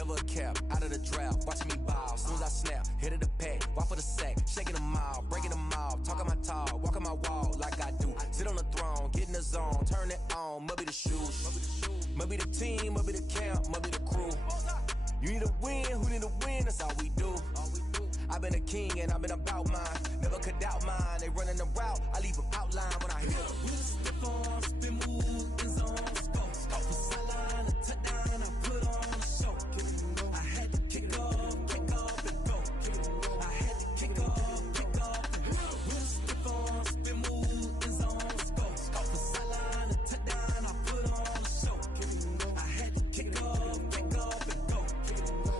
never a cap, out of the drought, watching me ball. Soon as I snap, hit of the pack, walk for the sack, shaking them all, breaking them all, talking my talk, walking my wall like I do. Sit on the throne, get in the zone, turn it on, must be the shoes, must be the team, must be the camp, must be the crew. You need a win, who need a win, that's all we do. I've been a king and I've been about mine, never could doubt mine. They running the route, I leave them outline when I hit them. We step on, spin move, in zone, scope for sideline, a touchdown, I put on a show. I had to kick off and go. I had to kick off and go. We step on, spin move, in zone, scope for sideline, a touchdown, I put on a show. I had to kick off and go.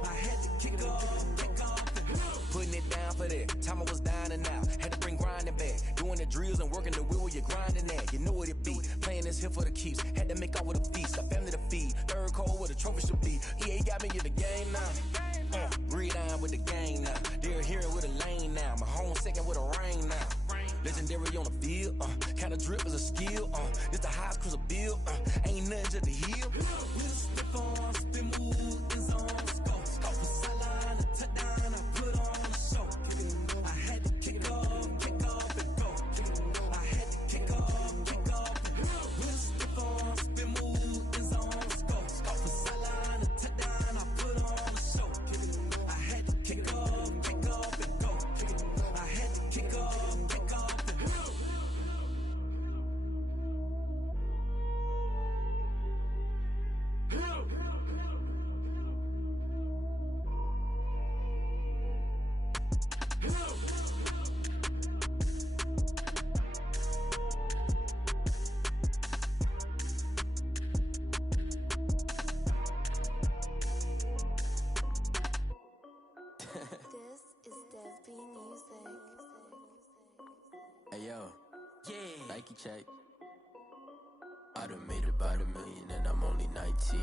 I had to kick off and go. Putting it down for that, time I was down and out. Had to bring grinding back, doing the drills and working the wheel where you're grinding at. You know what it be, playing this here for the keeps. Had to make out with a feast, a family to feed. Third cold where the trophy should be. EA got me in the game now. Breathe on with the game now. They're hearing with a lane now. My home second with a rain now. Legendary on the field, kind of drip is a skill. It's the highest cruiser bill, ain't nothing just to heal. We step on, spin move, in zone, scope for sideline, a touchdown, I put on a show. I had to kick off and go. I had to kick off and go. We step on, spin move, in zone, scope for sideline, a touchdown, I put on a show. I had to kick off and go. I had to kick off and go. This is Dev B Music. Hey yo, yeah, Nike check. I done made about $1 million and I'm only 19.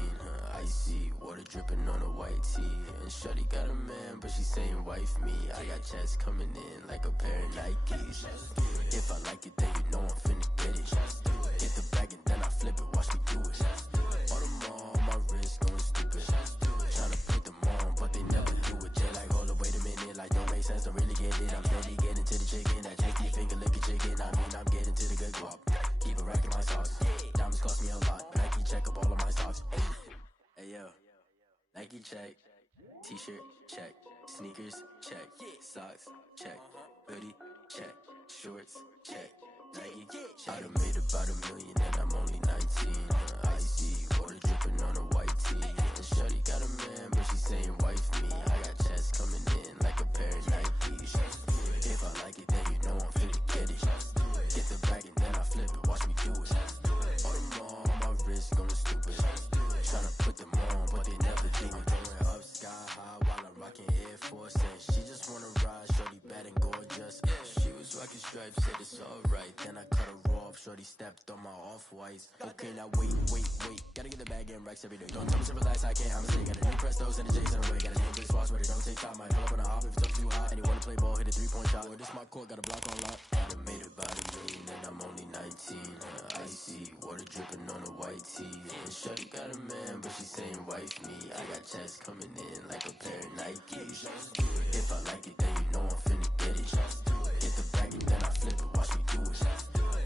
Icy water dripping on a white tee. And shorty got a man, but she saying wife me. I got checks coming in like a pair of Nikes. If I like it, then you know I'm finna get it. Get the bag and then I flip it, watch me do it. All them on my wrist going stupid. Tryna put them on, but they never do it. They like, hold up, wait a minute, like don't make sense, don't really get it. I'm steady getting to the chicken, that tasty finger licking chicken. I mean, I'm getting to the good guap. Keep a rack in my socks. Diamonds cost me a lot, but Nike check up all of my stocks. Hey yo, Nike check. T-shirt check. Sneakers check. Socks check. Hoodie check. Shorts check. Nike I done made about $1 million and I'm only 19. Icy water dripping on a white tee. And shorty got a man, but she saying wife me. I got checks coming in like a pair of Nikes. If I like it, then you know I'm finna get it. Get the bag and then I flip it, watch me do it. All them on my wrist going stupid. Tryna put them on, but they never do it. Going up sky high while I'm rocking Air Force. And she just wanna ride, shorty bad and gorgeous. She was rocking stripes, said it's alright. Then I cut her off, shorty stepped on my off-whites. Okay, now wait. Gotta get the bag and racks every day. Don't tell me to relax, I can't, I'ma say. Got a new Prestos and a J's on the way. Got a new big spots where they don't take time. Might pull up on a hop if it's up too hot. And you wanna play ball, hit a 3-point shot. Or this my court, got a block on lock. I done made about $1 million and I'm only 19. Icy water dripping on a white tee. And shorty got a man, but she saying wife me. I got checks coming in like a pair of Nikes. If I like it, then you know I'm finna get it. Get the bag and then I flip it, watch me do it.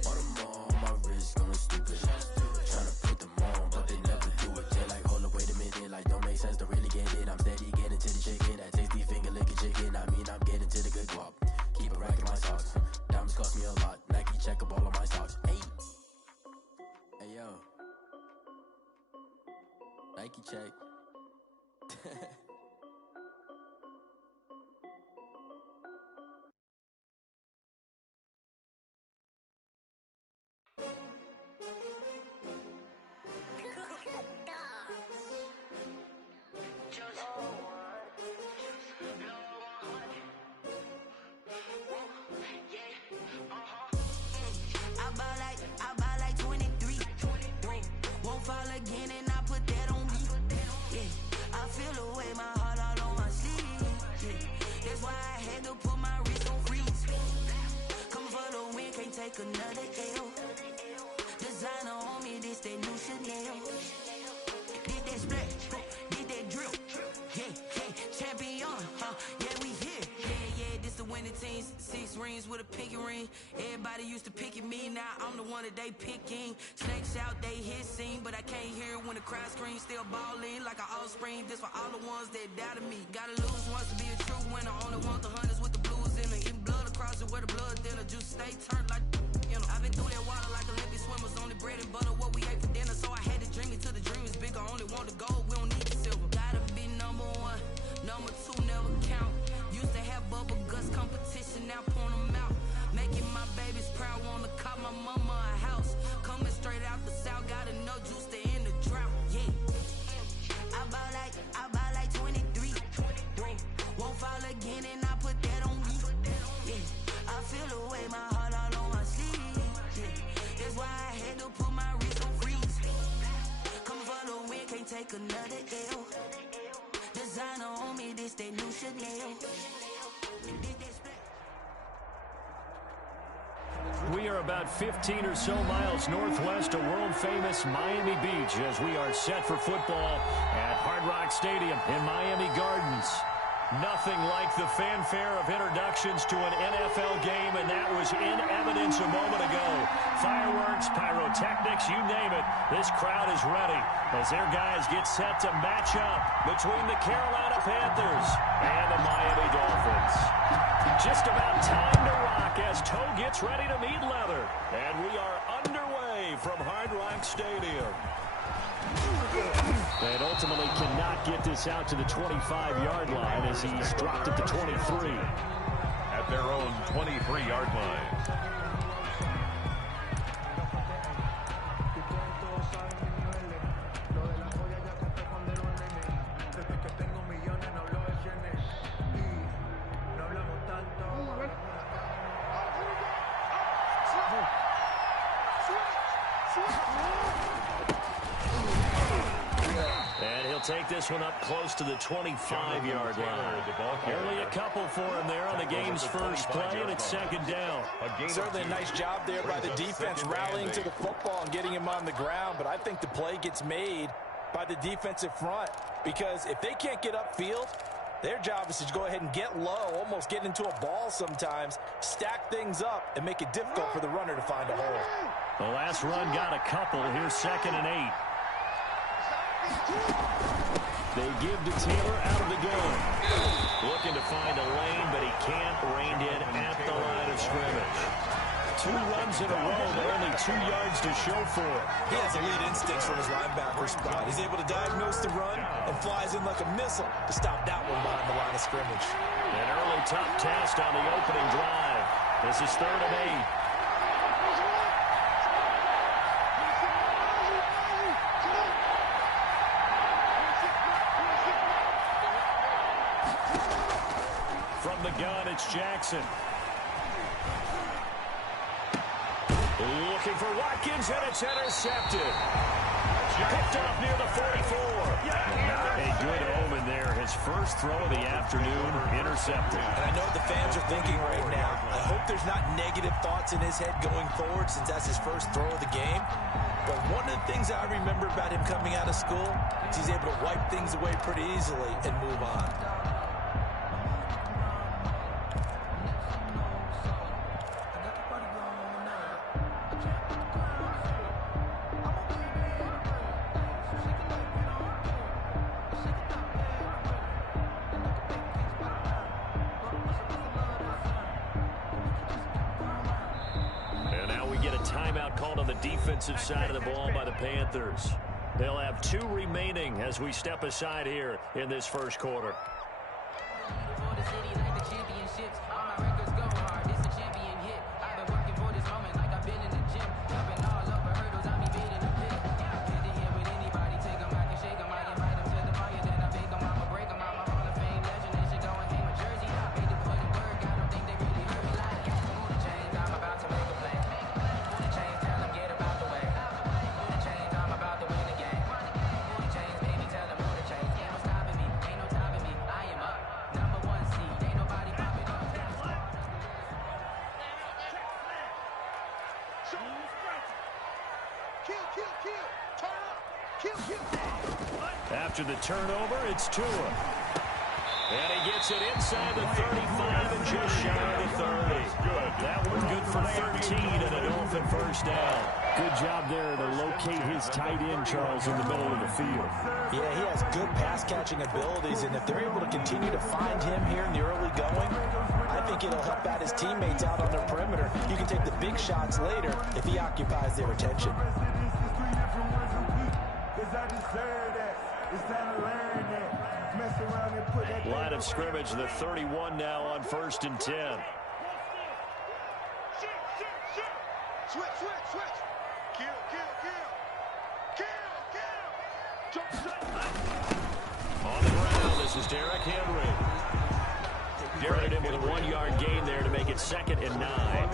All them on my wrist going stupid. Tryna put them on, but they never do it. They like, hold up, wait a minute, like don't make sense, don't really get it. I'm steady getting to the chicken, that tasty finger licking chicken. I mean, I'm getting to the good guap. Keep a rack in my socks. Diamonds cost me a lot. Nike check up all of my stocks. Hey yo, Nike check. I buy like 23. Won't fall again and I put that on me. Yeah, I feel the way my Yeah, we here. Yeah, this the winning teams. 6 rings with a pinky ring. Everybody used to pick at me, now I'm the one that they picking. Snakes out, they hit scene, but I can't hear when the crowd screams. Still balling like an offspring. This for all the ones that doubted me. Gotta lose once to be a true winner. Only want the hunters with the blues in it. Eating blood across it where the blood thinner. Juice stay turned like, you know. I've been through that water like Olympic swimmers. Only bread and butter, what we ate for dinner. So I had to dream it till the dream is bigger. Only want the gold, we don't need the silver. Gotta be number 1, number 2 never count. Used to have bubble guts competition, now point them out. Making my babies proud, wanna call my mama a house. Coming straight out the south, got enough juice to end the drought. Yeah, I bought like 23. Won't fall again, and I put that on me. Yeah, I feel the way, my heart all on my sleeve. Yeah, that's why I had to put my wrist on freeze. Coming for the win, can't take another L. Designer on me, this that new Chanel. We are about 15 or so miles northwest of world-famous Miami Beach as we are set for football at Hard Rock Stadium in Miami Gardens. Nothing like the fanfare of introductions to an NFL game, and that was in evidence a moment ago. Fireworks, pyrotechnics, you name it. This crowd is ready as their guys get set to match up between the Carolina Panthers and the Miami Dolphins. Just about time to rock as toe gets ready to meet leather. And we are underway from Hard Rock Stadium. And ultimately cannot get this out to the 25-yard line as he's dropped at the 23. At their own 23-yard line. Take this one up close to the 25-yard line. Only a couple for him there on the game's first play, and it's second down. Certainly a nice job there by the defense rallying to the football and getting him on the ground, but I think the play gets made by the defensive front because if they can't get upfield, their job is to go ahead and get low, almost get into a ball sometimes, stack things up, and make it difficult for the runner to find a hole. The last run got a couple. Here's 2nd and 8. They give to Taylor out of the gun. Looking to find a lane, but he can't. Reined in at the line of scrimmage. 2 runs in a row, but only 2 yards to show for it. He has elite instincts from his linebacker spot. He's able to diagnose the run and flies in like a missile to stop that one behind the line of scrimmage. An early tough test on the opening drive. This is 3rd and 8. From the gun, it's Jackson. Looking for Watkins, and it's intercepted. Picked off near the 44. Not a good omen there. His first throw of the afternoon, intercepted. And I know the fans are thinking right now, I hope there's not negative thoughts in his head going forward since that's his first throw of the game. But one of the things I remember about him coming out of school is he's able to wipe things away pretty easily and move on. Defensive side of the ball by the Panthers. They'll have 2 remaining as we step aside here in this first quarter. Kill. After the turnover, it's Tua. And he gets it inside the 35 and just shy of the 30. That one good for 13 and a Dolphin first down. Good job there to locate his tight end, Charles, in the middle of the field. Yeah, he has good pass-catching abilities, and if they're able to continue to find him here in the early going, I think it'll help out his teammates out on their perimeter. You can take the big shots later if he occupies their attention. Line of scrimmage, the 31 now on 1st and 10. Switch. Kill. On the ground, this is Derrick Henry. Derrick in with a 1-yard gain there to make it 2nd and 9.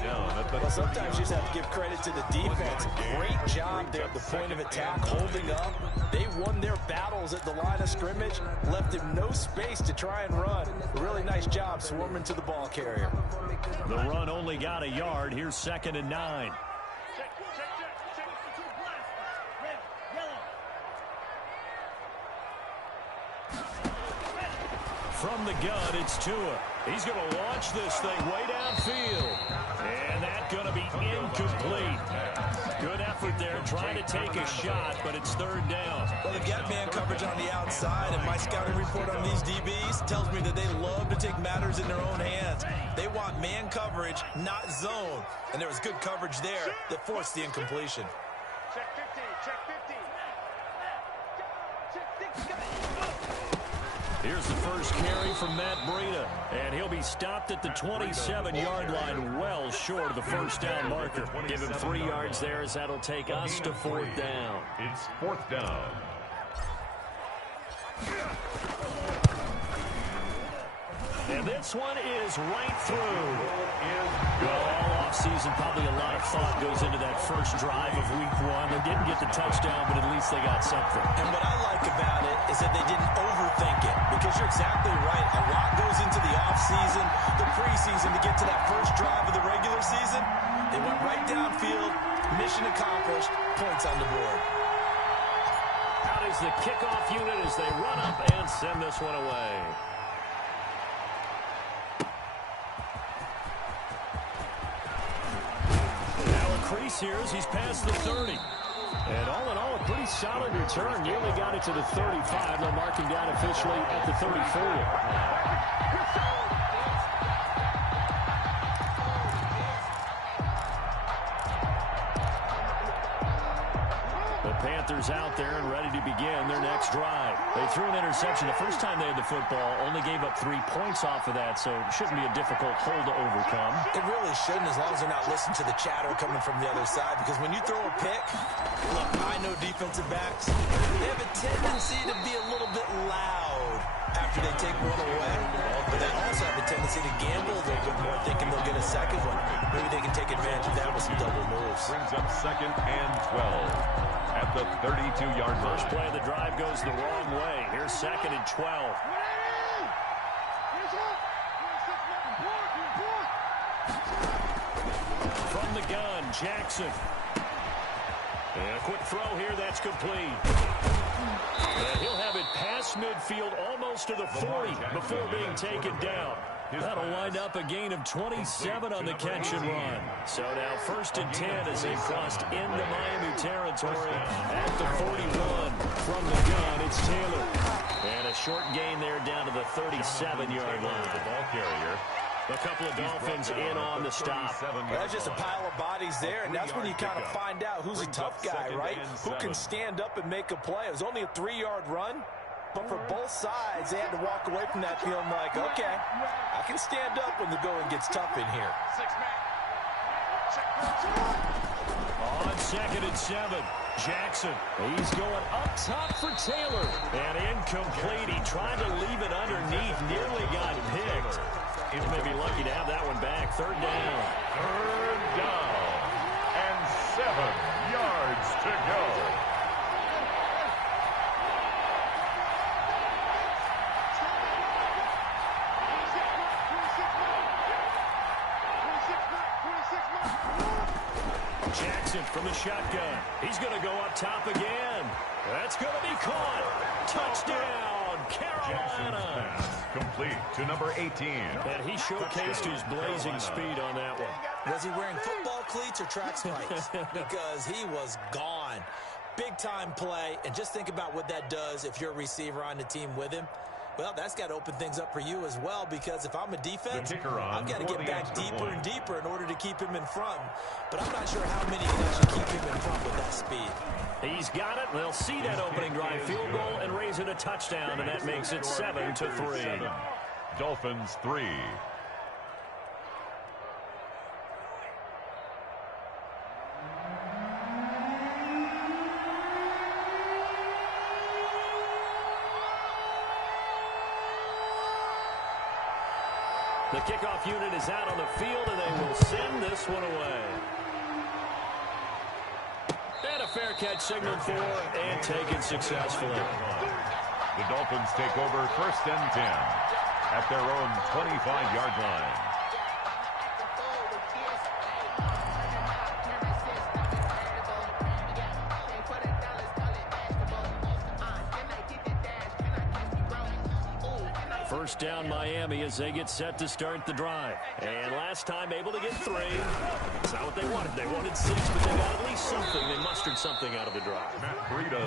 Well, sometimes you just have to give credit to the defense. Great job there at the point of attack, holding up. They won their battles at the line of scrimmage, left him no space to try and run. A really nice job swarming to the ball carrier. The run only got a yard. Here's 2nd and 9. From the gun, it's Tua. He's going to launch this thing way downfield. And that's going to be incomplete. Good effort there, trying to take a shot, but it's 3rd down. Well, they've got man coverage on the outside, and my scouting report on these DBs tells me that they love to take matters in their own hands. They want man coverage, not zone. And there was good coverage there that forced the incompletion. Check 15. Here's the first carry from Matt Breida, and he'll be stopped at the 27-yard line, well short of the first down marker. Give him 3 yards there, as that'll take us to 4th down. It's 4th down. And this one is right through. Well, all offseason, probably a lot of thought goes into that first drive of week 1. They didn't get the touchdown, but at least they got something. And what I like about it is that they didn't overthink it, because you're exactly right. A lot goes into the offseason, the preseason to get to that first drive of the regular season. They went right downfield, mission accomplished, points on the board. Out is the kickoff unit as they run up and send this one away. Crease here as he's past the 30. And all in all, a pretty solid return. Nearly got it to the 35. They'll mark him down officially at the 34. Panthers out there and ready to begin their next drive. They threw an interception the first time they had the football, only gave up 3 points off of that, so it shouldn't be a difficult hole to overcome. It really shouldn't, as long as they're not listening to the chatter coming from the other side, because when you throw a pick, look, I know defensive backs, they have a tendency to be a little bit loud after they take one away, but they also have a tendency to gamble a little bit more, thinking they'll get a second one. Maybe they can take advantage of that with some double moves. Brings up 2nd and 12. At the 32-yard line. First play of the drive goes the wrong way. Here's 2nd and 12. From the gun, Jackson. And a quick throw here, that's complete. And he'll have it past midfield almost to the 40 before being taken down. That'll wind up a gain of 27 on the catch and run. So now 1st and 10 as they crossed into Miami territory at the 41. From the gun, it's Taylor. And a short gain there down to the 37-yard line. The ball carrier. A couple of Dolphins in on the stop. That's just a pile of bodies there, and that's when you kind of find out who's a tough guy, right? Who can stand up and make a play. It was only a 3-yard run. But for both sides, they had to walk away from that feeling like, okay, I can stand up when the going gets tough in here. On 2nd and 7, Jackson. He's going up top for Taylor. And incomplete. He tried to leave it underneath. Nearly got picked. He may be lucky to have that one back. 3rd down. 3rd down. And 7 yards to go. Jackson from the shotgun. He's going to go up top again. That's going to be caught. Touchdown, Carolina. Carolina. Complete to number 18. And he showcased his blazing speed on that one. Was he wearing football cleats or track spikes? Because he was gone. Big-time play, and just think about what that does if you're a receiver on the team with him. Well, that's got to open things up for you as well, because if I'm a defense, I've got to get back deeper and deeper in order to keep him in front. But I'm not sure how many can actually keep him in front with that speed. He's got it. They'll see that opening drive field goal and raise it a touchdown, and that makes it 7-3. Dolphins 3. The kickoff unit is out on the field, and they will send this one away. And a fair catch signaled for and taken successfully. The Dolphins take over 1st and 10 at their own 25-yard line. First down Miami as they get set to start the drive. And last time able to get 3. It's not what they wanted. They wanted 6, but they got at least something. They mustered something out of the drive.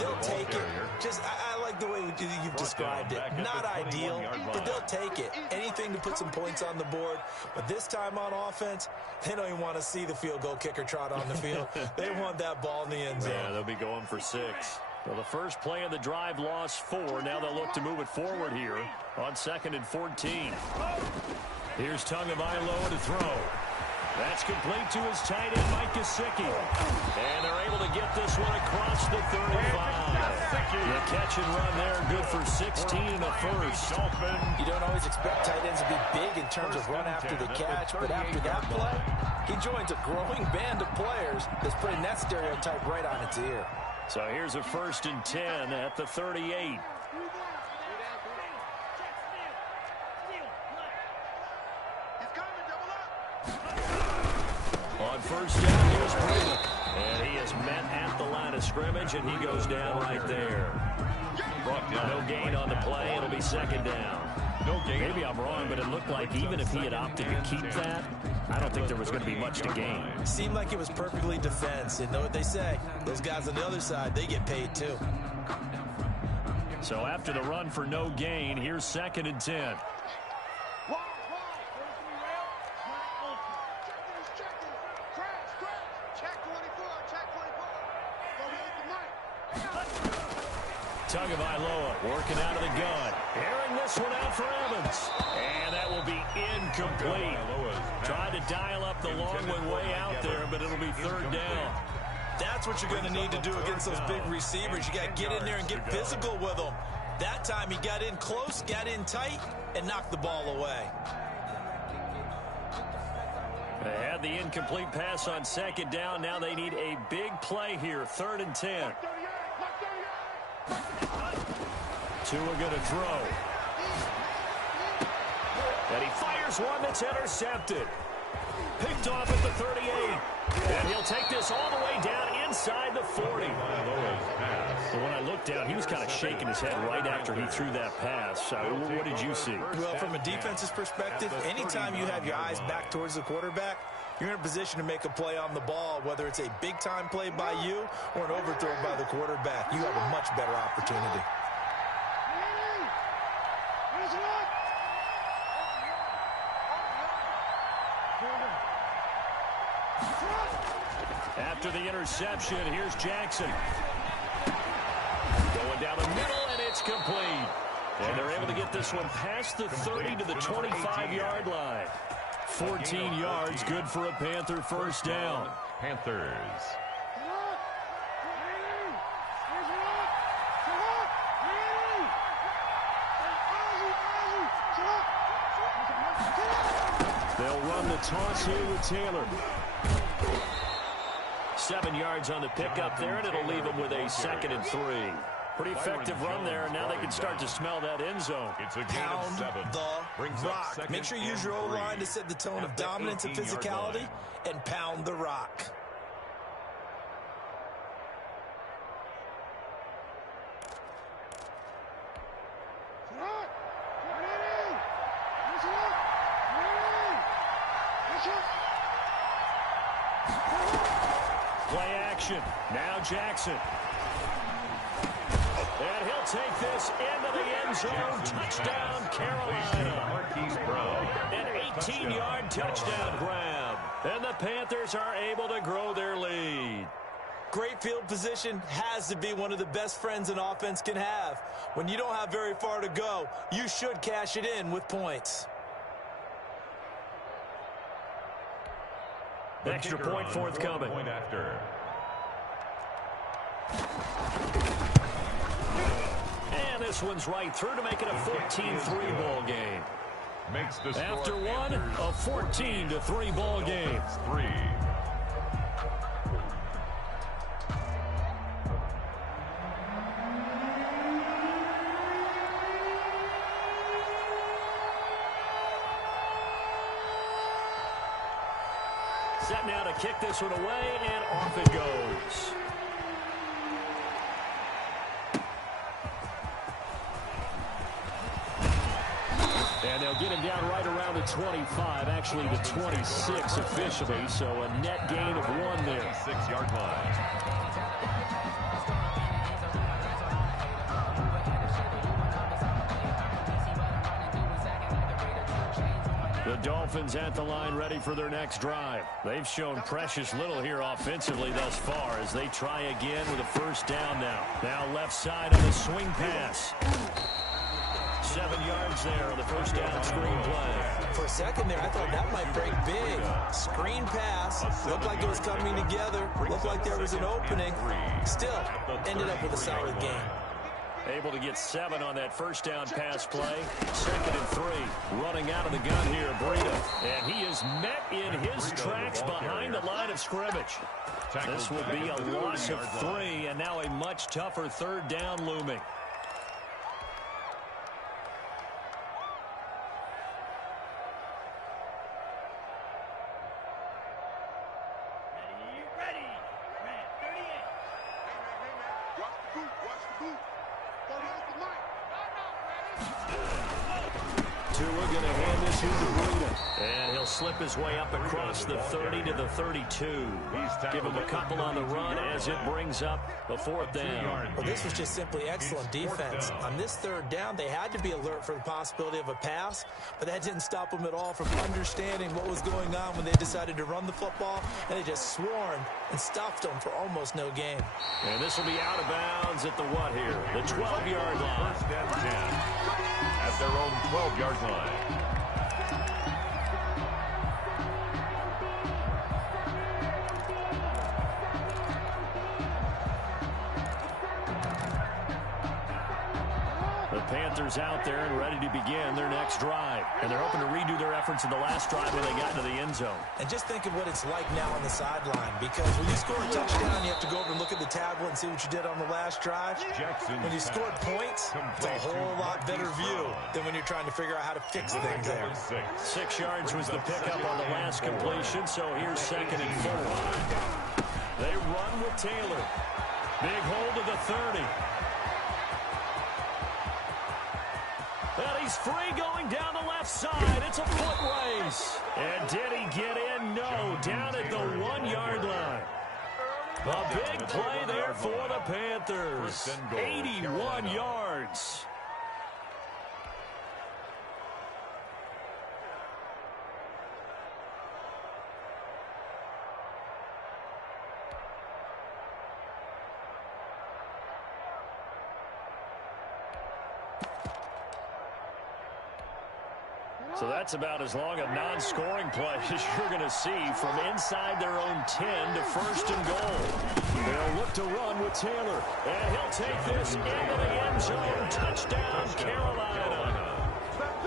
They'll take it. Just, I like the way you've described it. Not ideal, but they'll take it. Anything to put some points on the board. But this time on offense, they don't even want to see the field goal kicker trot on the field. They want that ball in the end zone. Yeah, they'll be going for 6. Well, the first play of the drive lost 4. Now they'll look to move it forward here on 2nd and 14. Here's Tagovailoa to throw. That's complete to his tight end, Mike Gesicki. And they're able to get this one across the 35. The catch and run there, good for 16 and a first. You don't always expect tight ends to be big in terms of run after the catch, but after that play, he joins a growing band of players that's putting that stereotype right on its ear. So here's a 1st and 10 at the 38. On 1st down, here's Breeden. And he is met at the line of scrimmage, and he goes down right there. No gain on the play. It'll be 2nd down. Maybe I'm wrong, but it looked like even if he had opted to keep that, I don't think there was going to be much to gain. It seemed like it was perfectly defense. And know what they say? Those guys on the other side, they get paid too. So after the run for no gain, here's 2nd and 10. Tagovailoa working out of the gun. Airing this one out for Evans. And that will be incomplete. Tried to dial up the long way out there, but it'll be 3rd down. That's what you're going to need to do against those big receivers. You got to get in there and get physical with them. That time he got in close, got in tight, and knocked the ball away. They had the incomplete pass on 2nd down. Now they need a big play here. 3rd and 10. Tua going to throw. And he fires one that's intercepted. Picked off at the 38. And he'll take this all the way down inside the 40. And when I looked down, he was kind of shaking his head right after he threw that pass. So what did you see? Well, from a defense's perspective, anytime you have your eyes back towards the quarterback, you're in a position to make a play on the ball, whether it's a big-time play by you or an overthrow by the quarterback. You have a much better opportunity. After the interception, here's Jackson. Going down the middle, and it's complete. And they're able to get this one past the 30 to the 25-yard line. 14 yards, good for a Panther 1st down. Panthers. They'll run the toss here with Taylor. 7 yards on the pickup there, and it'll leave them with a 2nd and 3. Pretty effective run there, and now they can start to smell that end zone. It's a gain Pound of 7. the rock. Make sure you use your O-line to set the tone of dominance and physicality, and pound the rock. action. Now Jackson. And he'll take this into the end zone. Touchdown, Carolina. An 18-yard touchdown grab. And the Panthers are able to grow their lead. Great field position has to be one of the best friends an offense can have. When you don't have very far to go, you should cash it in with points. Extra point forthcoming. Point after. And this one's right through to make it a 14-3 ball game. Makes the score After one, a 14-3 ball game. 3. Set now to kick this one away, and off it goes. And they'll get him down right around the 25, actually the 26 officially, so a net gain of 1 there. 6-yard line. The Dolphins at the line ready for their next drive. They've shown precious little here offensively thus far as they try again with a first down now. Now left side on the swing pass. 7 yards there on the first down screen play. For a second there, I thought that might break big. Screen pass. Looked like it was coming together. Looked like there was an opening. Still, ended up with a solid game. Able to get 7 on that first down pass play. 2nd and 3. Running out of the gun here, Breida. And he is met in his tracks behind the line of scrimmage. This will be a loss of 3, and now a much tougher third down looming. We're going to hand this here to Breida. And he'll slip his way up across the 30 to the 32. Give him a couple on the run as it brings up a 4th down. Well, this was just simply excellent defense. On this 3rd down, they had to be alert for the possibility of a pass, but that didn't stop them at all from understanding what was going on when they decided to run the football, and they just swarmed and stuffed them for almost no gain. And this will be out of bounds at the what here? The 12-yard line. 1st and 10 at their own 12-yard line. Panthers out there and ready to begin their next drive. And they're hoping to redo their efforts in the last drive when they got into the end zone. And just think of what it's like now on the sideline, because when you score a touchdown, you have to go over and look at the tablet and see what you did on the last drive. When you scored points, it's a whole lot better view than when you're trying to figure out how to fix things there. 6 yards was the pickup on the last completion, so here's 2nd and 4. They run with Taylor. Big hold of the 30. And he's free going down the left side. It's a foot race. And did he get in? No. Down at the 1-yard line. A big play there for the Panthers. 81 yards. So that's about as long a non-scoring play as you're going to see from inside their own 10 to 1st and goal. They'll look to run with Taylor. And he'll take this into the end zone. Touchdown, Carolina.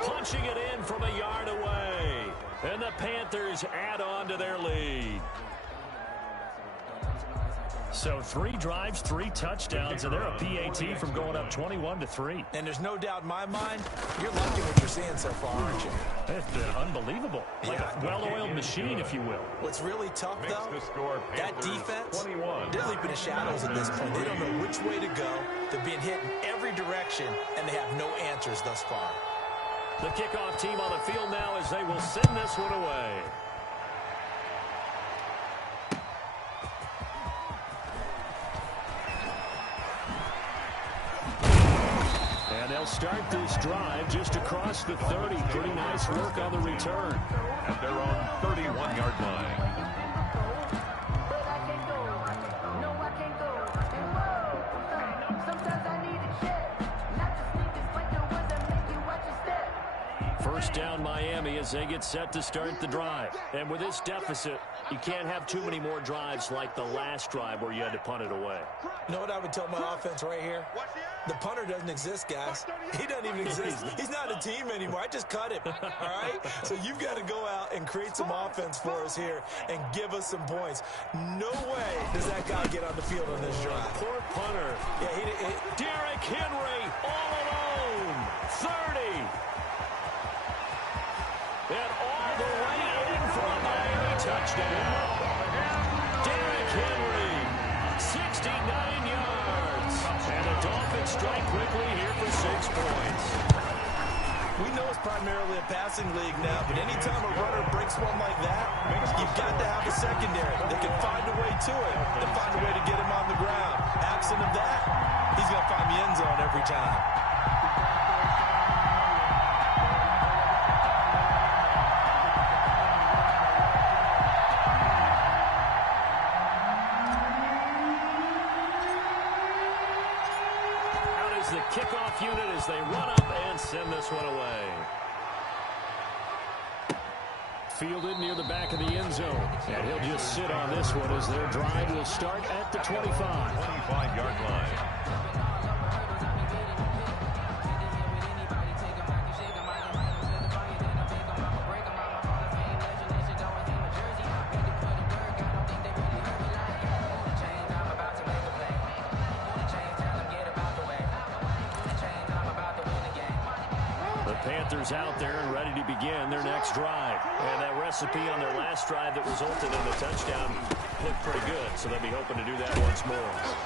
Punching it in from a yard away. And the Panthers add on to their lead. So 3 drives, 3 touchdowns, and they're a PAT from going up 21-3. And there's no doubt in my mind, you're liking what you're seeing so far, aren't you? It's been unbelievable. Like a well-oiled machine, if you will. What's really tough, though, that defense, they're leaping the shadows at this point. They don't know which way to go. They're being hit in every direction, and they have no answers thus far. The kickoff team on the field now as they will send this one away. They'll start this drive just across the 30. Pretty nice work on the return. At their own 31-yard line. First down Miami as they get set to start the drive. And with this deficit, you can't have too many more drives like the last drive where you had to punt it away. You know what I would tell my offense right here? The punter doesn't exist, guys. He doesn't even exist. He's not a team anymore. I just cut him, all right? So you've got to go out and create some offense for us here and give us some points. No way does that guy get on the field on this drive. Poor punter. Yeah, Derrick Henry all alone. 30. And all the way in for a Miami touchdown. Derrick Henry, 69 yards. And the Dolphins strike quickly here for 6 points. We know it's primarily a passing league now, but anytime a runner breaks one like that, you've got to have a secondary. They can find a way to it and find a way to get him on the ground. Absent of that, he's going to find the end zone every time. The kickoff unit as they run up and send this one away. Fielded near the back of the end zone. And he'll just sit on this one as their drive will start at the 25. 25-yard line. Panthers out there and ready to begin their next drive. And that recipe on their last drive that resulted in the touchdown looked pretty good, so they'll be hoping to do that once more.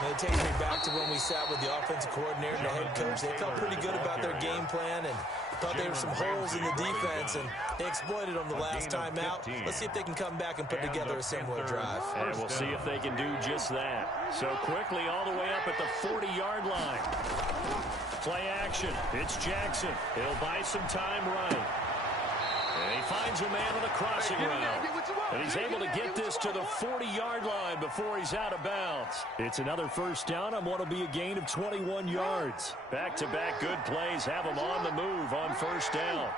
And it takes me back to when we sat with the offensive coordinator and the head coach. They felt pretty good about their game plan and thought there were some holes in the defense, and they exploited them the last time out. Let's see if they can come back and put together a similar drive. And we'll see if they can do just that. So quickly all the way up at the 40-yard line. Play action. It's Jackson. He'll buy some time running. And he finds a man on a crossing route. And he's able to get this to the 40-yard line before he's out of bounds. It's another first down on what will be a gain of 21 yards. Back-to-back good plays have him on the move on first down.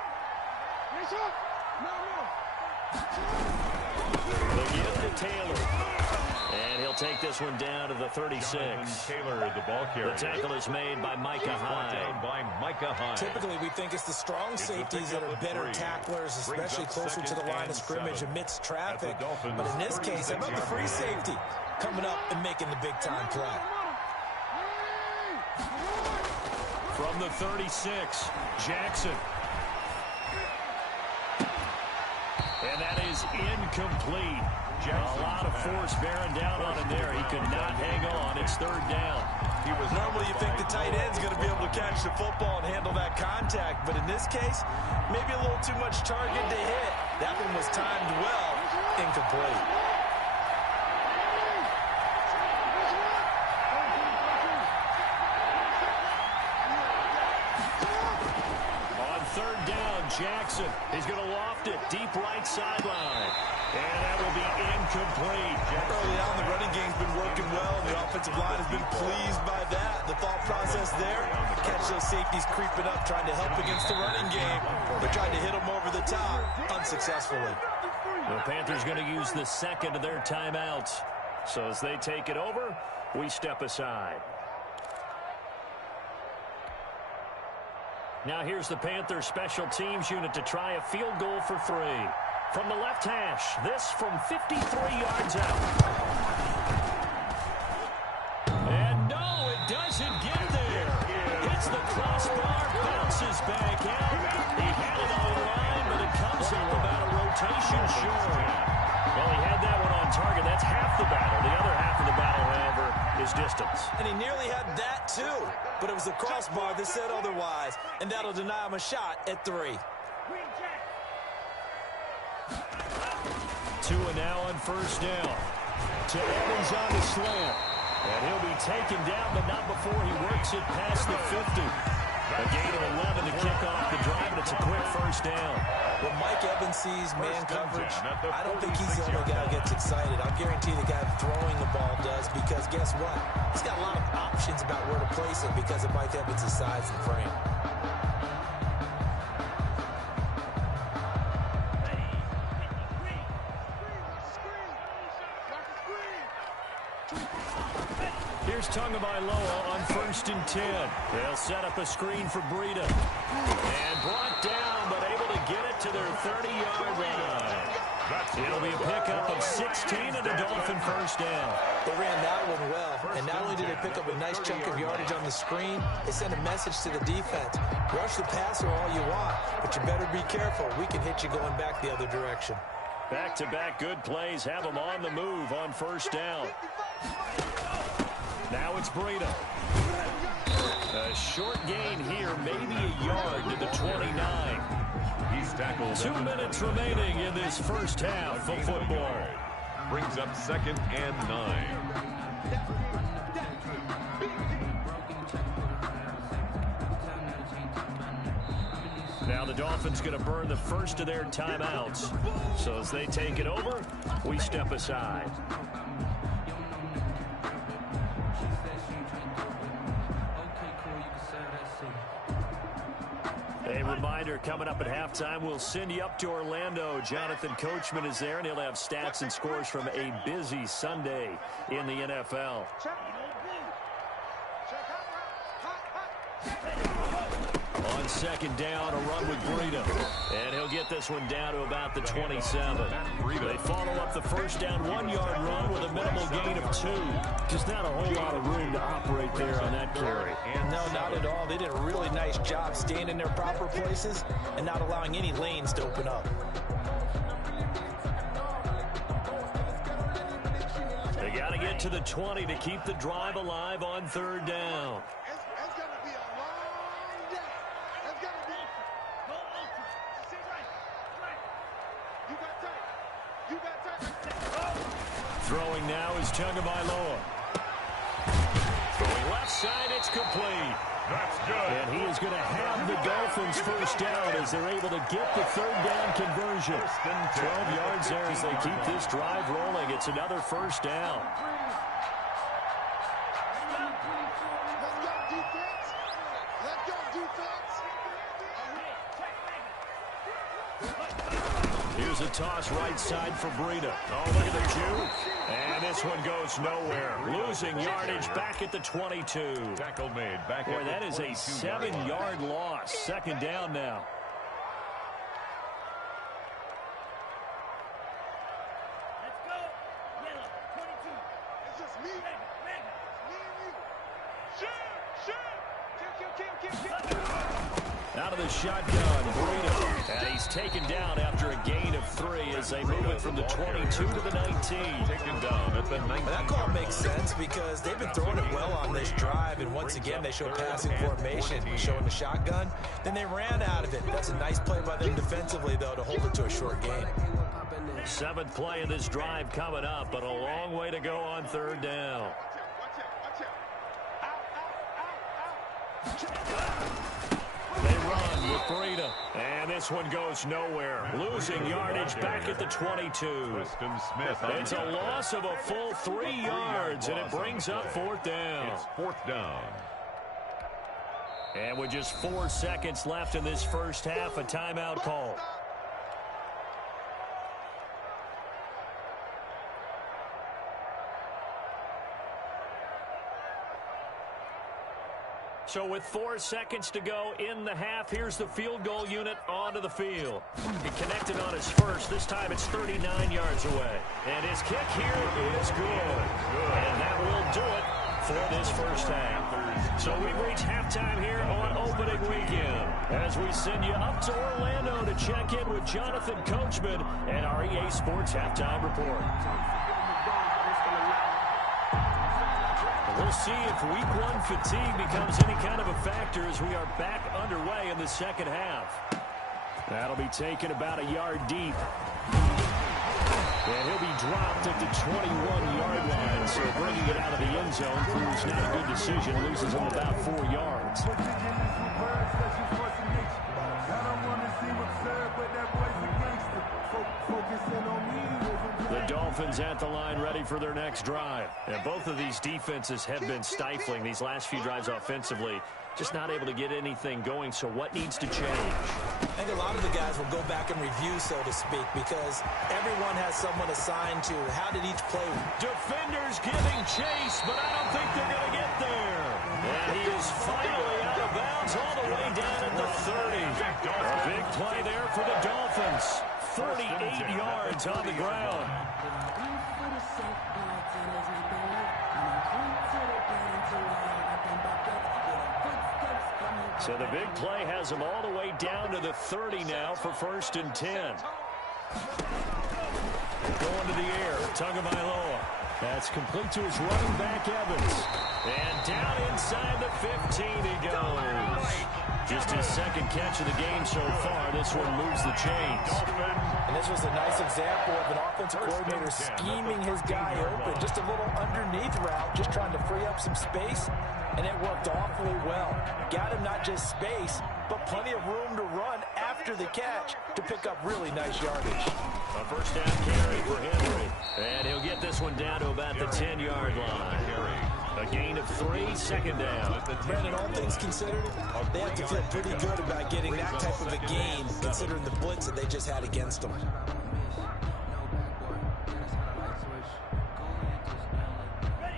The give to Taylor. And he'll take this one down to the 36. Taylor, the ball carrier. The tackle is made by Micah Hyde. Typically, we think it's the strong safeties that are better tacklers, especially closer to the line of scrimmage amidst traffic. But in this case, how about the free safety coming up and making the big-time play? From the 36, Jackson. And that is incomplete. A lot of force bearing down on him there. He could not hang on. It's third down. Normally you think the tight end's going to be able to catch the football and handle that contact, but in this case, maybe a little too much target to hit. That one was timed well, incomplete. On third down, Jackson is going to loft it deep right sideline. And that will be incomplete. Early on, the running game's been working well. The offensive line has been pleased by that. The thought process there, catch those safeties creeping up, trying to help against the running game. They're trying to hit them over the top unsuccessfully. The Panthers going to use the second of their timeouts. So as they take it over, we step aside. Now here's the Panthers special teams unit to try a field goal for 3. From the left hash, this from 53 yards out. And no, it doesn't get there. Hits the crossbar, bounces back out. He had it on the line, but it comes up about a rotation short. Well, he had that one on target. That's half the battle. The other half of the battle, however, is distance. And he nearly had that, too. But it was the crossbar that said otherwise, and that'll deny him a shot at 3. Tua now on first down. To Evans on the slant. And he'll be taken down, but not before he works it past the 50. A gain of 11 to kick off the drive, and it's a quick first down. When Mike Evans sees man coverage, I don't think he's the only guy who gets excited. I'll guarantee the guy throwing the ball does, because guess what? He's got a lot of options about where to place it because of Mike Evans' size and frame. Here's Tagovailoa on 1st and 10. They'll set up a screen for Breida. And brought down, but able to get it to their 30-yard line. It'll be a pickup of 16 and a Dolphin first down. They ran that one well, and not only did they pick up a nice chunk of yardage on the screen, they sent a message to the defense. Rush the passer all you want, but you better be careful. We can hit you going back the other direction. Back-to-back good plays have them on the move on 1st down. Now it's Breida. A short gain here, maybe a yard to the 29. He's tackled. 2 minutes remaining in this first half of football. Brings up 2nd and 9. Now the Dolphins going to burn the first of their timeouts. So as they take it over, we step aside. A reminder, coming up at halftime, we'll send you up to Orlando. Jonathan Coachman is there, and he'll have stats and scores from a busy Sunday in the NFL. On 2nd down, a run with Breida. And he'll get this one down to about the 27. They follow up the first down 1-yard run with a minimal gain of 2. Just not a whole lot of room to operate there on that carry. And no, not at all. They did a really nice job staying in their proper places and not allowing any lanes to open up. They got to get to the 20 to keep the drive alive on 3rd down. It's going to be a long day. It's going to be. Go ultra. Sit right. You got time. You got time. Throwing now is Tagovailoa. Throwing left side, it's complete. That's good. And he is going to have the Dolphins first down as they're able to get the 3rd down conversion. 12 yards there as they keep this drive rolling. It's another first down. Let's go, defense. Let's go, defense. Here's a toss right side for Breida. Oh, look at the juke. And this one goes nowhere. Losing yardage back at the 22. Tackle made back. Boy, that is a 7-yard loss. 2nd down now. Let's go. Yellow, 22. It's just me. Me and you. Shoot. Kill. Out of the shotgun, Breida. And he's taken down after a gain of 3 as they move it from the 22 to the 19. Taken down at the 19. That call makes sense because they've been throwing it well on this drive, and once again they show passing formation, showing the shotgun. Then they ran out of it. That's a nice play by them defensively, though, to hold it to a short gain. 7th play of this drive coming up, but a long way to go on 3rd down. They run with Breida, and this one goes nowhere. Losing yardage back at the 22. It's a loss of a full 3 yards, and it brings up 4th down. It's 4th down. And with just 4 seconds left in this first half, a timeout call. So with 4 seconds to go in the half, here's the field goal unit onto the field. He connected on his first. This time it's 39 yards away. And his kick here is good. And that will do it for this first half. So we've reached halftime here on opening weekend as we send you up to Orlando to check in with Jonathan Coachman and our EA Sports Halftime Report. We'll see if week 1 fatigue becomes any kind of a factor as we are back underway in the second half. That'll be taken about a yard deep. And he'll be dropped at the 21-yard line. So bringing it out of the end zone proves not a good decision. Loses him about 4 yards. The Dolphins at the line ready for their next drive. And both of these defenses have been stifling these last few drives offensively. Just not able to get anything going. So what needs to change? I think a lot of the guys will go back and review, so to speak, because everyone has someone assigned to how did each play. Defenders giving chase, but I don't think they're going to get there. And he is finally out of bounds all the way down at the 30. A big play there for the Dolphins. 38 yards on the ground. So the big play has him all the way down to the 30 now for 1st and 10. Going to the air, Tagovailoa. That's complete to his running back, Evans. And down inside the 15 he goes. Just his second catch of the game so far. This one moves the chains. And this was a nice example of an offensive coordinator scheming his guy open. Just a little underneath route, just trying to free up some space. And it worked awfully well. Got him not just space, but plenty of room to run after the catch to pick up really nice yardage. A first down carry for Henry. And he'll get this one down to about the 10-yard line. A gain of 3, 2nd down. Brandon, all things considered, they have to feel pretty good about getting that type of a gain, considering the blitz that they just had against them.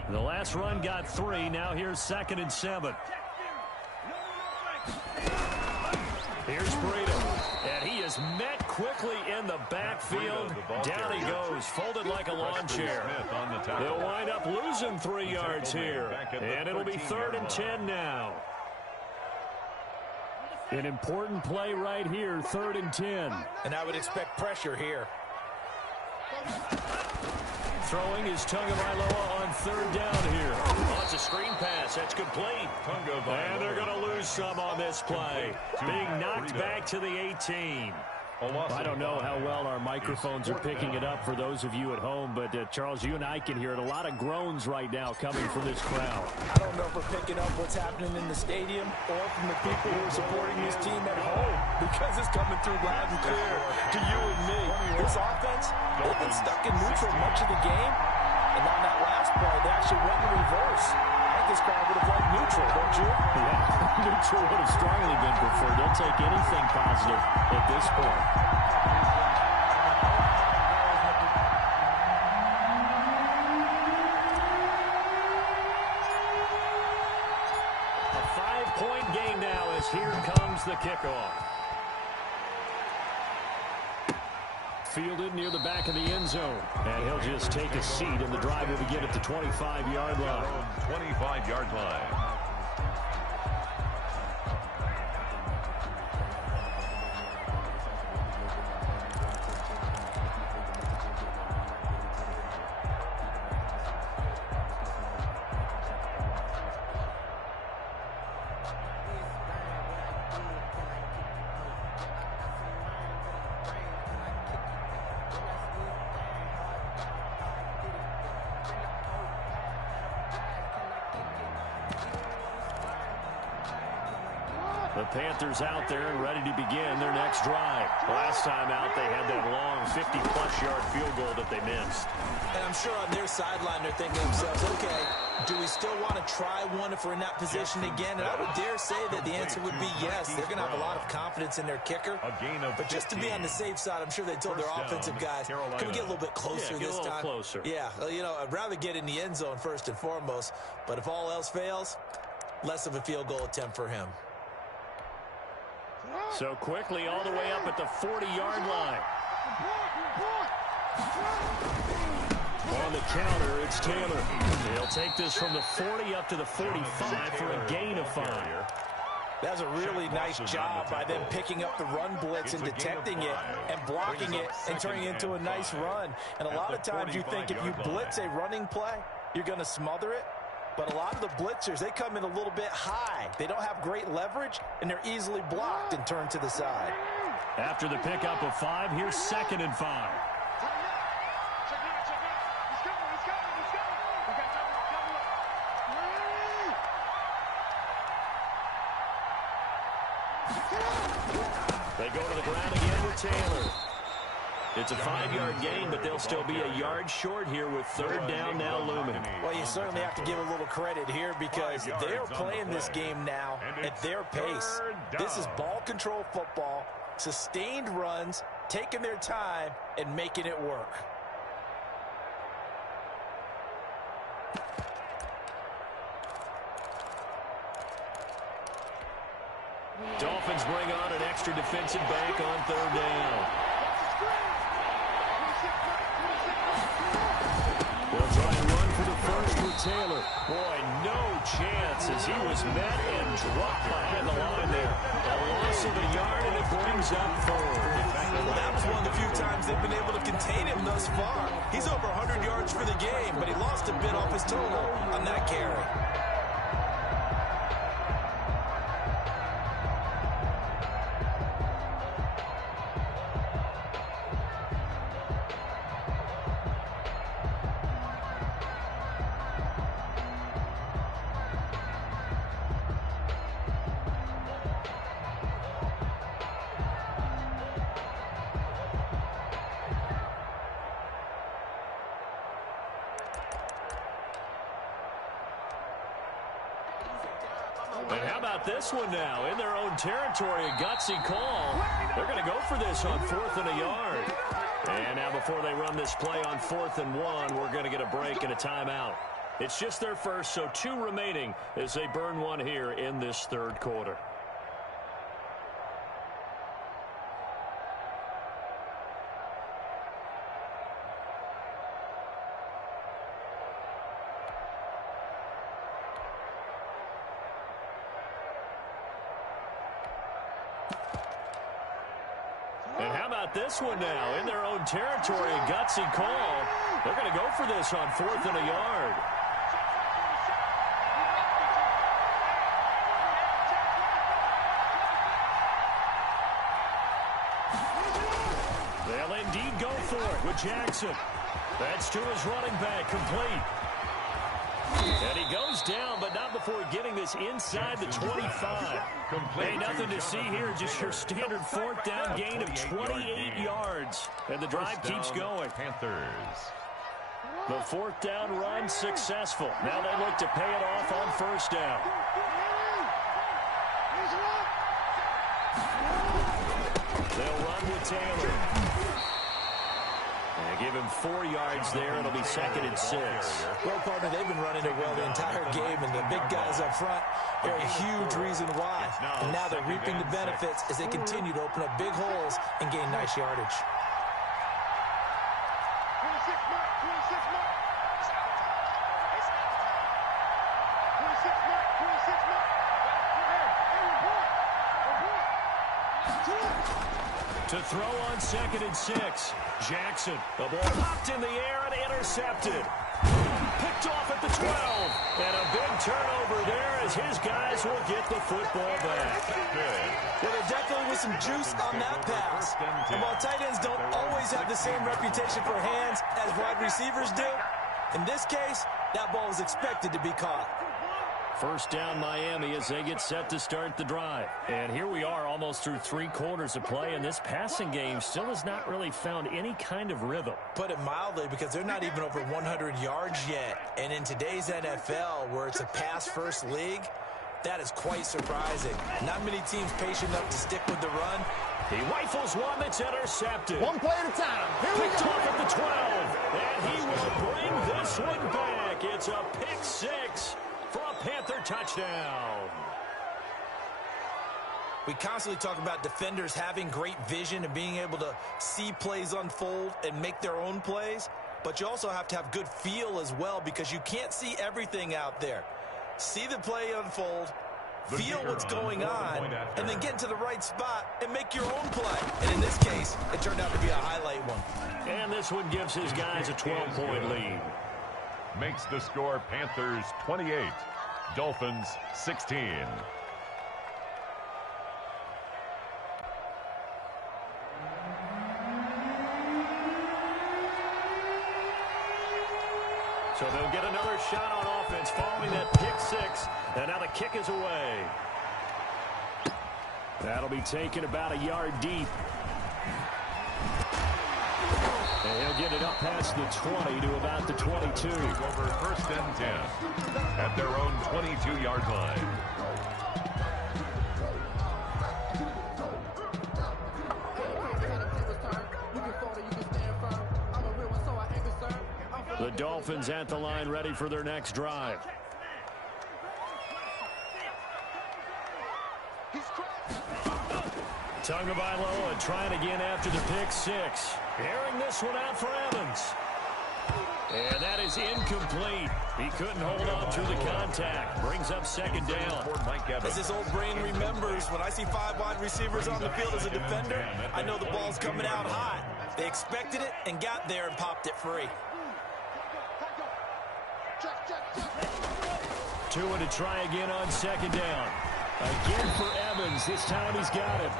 The last run got 3. Now here's 2nd and 7. Here's Breida. And he is met quickly in the backfield. Down he goes, folded like a lawn chair. They'll wind up losing 3 yards here. And it'll be 3rd and 10 now. An important play right here, 3rd and 10. And I would expect pressure here. Throwing is Tagovailoa on 3rd down here. Oh, it's a screen pass. That's complete. And they're going to lose some on this play. Being knocked back to the 18. I don't know how well our microphones are picking it up for those of you at home, but Charles, you and I can hear it. A lot of groans right now coming from this crowd. I don't know if we're picking up what's happening in the stadium or from the people who are supporting this team at home, because it's coming through loud and clear to you and me. This offense, they've been stuck in neutral much of the game, and on that last play, they actually went in reverse. I think this crowd would have liked neutral, don't you? Yeah, neutral would have strongly been preferred. They'll take anything positive at this point. A 5-point game now as here comes the kickoff. Fielded near the back of the end zone. And he'll just take a seat, and the drive will begin at the 25-yard line. 25-yard line. The Panthers out there and ready to begin their next drive. Last time out, they had that long 50-plus yard field goal that they missed. And I'm sure on their sideline they're thinking to themselves, okay, do we still want to try one if we're in that position again? And I would dare say that the answer would be yes. They're going to have a lot of confidence in their kicker. But just to be on the safe side, I'm sure they told their offensive guys, can we get a little bit closer this time? Closer. Yeah, you know, I'd rather get in the end zone first and foremost. But if all else fails, less of a field goal attempt for him. So quickly all the way up at the 40-yard line. On the counter, it's Taylor. He'll take this from the 40 up to the 45 for a gain of 5. That's a really nice job by them picking up the run blitz and detecting it and blocking it and turning it into a nice run. And a lot of times you think if you blitz a running play, you're going to smother it. But a lot of the blitzers, they come in a little bit high. They don't have great leverage, and they're easily blocked and turned to the side. After the pickup of 5, here's 2nd and 5. They go to the ground again with Taylor. It's a 5-yard gain, but they'll still be a yard short here with third down now looming. Well, you certainly have to give a little credit here because they're playing this game now at their pace. This is ball control football, sustained runs, taking their time, and making it work. Dolphins bring on an extra defensive back on third down. They'll try and run for the first with Taylor. Boy, no chance as he was met and dropped behind the line there. A loss of a yard, and it brings up third. Well, that was one of the few times they've been able to contain him thus far. He's over 100 yards for the game, but he lost a bit off his total on that carry. And how about this one now? In their own territory, a gutsy call. They're going to go for this on 4th and a yard. And now before they run this play on 4th and 1, we're going to get a break and a timeout. It's just their first, so 2 remaining as they burn one here in this third quarter. And how about this one now? In their own territory, a gutsy call. They're going to go for this on 4th and a yard. They'll indeed go for it with Jackson. That's to his running back, complete. And he goes down, but not before getting this inside the 25. Hey, nothing to see here, just your standard 4th down gain of 28 yards. And the drive keeps going. Panthers. The 4th down run successful. Now they look to pay it off on 1st down. They'll run with Taylor. And give him 4 yards there. It'll be 2nd and 6. Well, partner, they've been running it well the entire game, and the big guys up front are a huge reason why. And now they're reaping the benefits as they continue to open up big holes and gain nice yardage. 26 mark, 26 mark. 26 mark, 26 mark. To throw on 2nd and 6. Jackson, the ball popped in the air and intercepted. Picked off at the 12. And a big turnover there as his guys will get the football back. Well, there definitely was some juice on that pass. And while tight ends don't always have the same reputation for hands as wide receivers do, in this case, that ball was expected to be caught. 1st down Miami as they get set to start the drive. And here we are almost through 3 quarters of play, and this passing game still has not really found any kind of rhythm. Put it mildly, because they're not even over 100 yards yet. And in today's NFL, where it's a pass-first league, that is quite surprising. Not many teams patient enough to stick with the run. He rifles one that's intercepted. One play at a time. Here we Picked go. off at the 12. And he will bring this one back. It's a pick 6. For a Panther touchdown. We constantly talk about defenders having great vision and being able to see plays unfold and make their own plays, but you also have to have good feel as well because you can't see everything out there. See the play unfold, feel what's going on, and then get into the right spot and make your own play. And in this case, it turned out to be a highlight one. And this one gives his guys a 12-point lead. Makes the score Panthers 28, Dolphins 16. So they'll get another shot on offense following that pick 6, and now the kick is away. That'll be taken about a yard deep. And he'll get it up past the 20 to about the 22. Over first and 10 at their own 22-yard line. The Dolphins at the line ready for their next drive. Tagovailoa trying again after the pick six. Airing this one out for Evans. And that is incomplete. He couldn't hold on through the contact. Brings up second down. As his old brain remembers, when I see 5 wide receivers on the field as a defender, I know the ball's coming out hot. They expected it and got there and popped it free. Tua to try again on second down. Again for Evans. This time he's got it.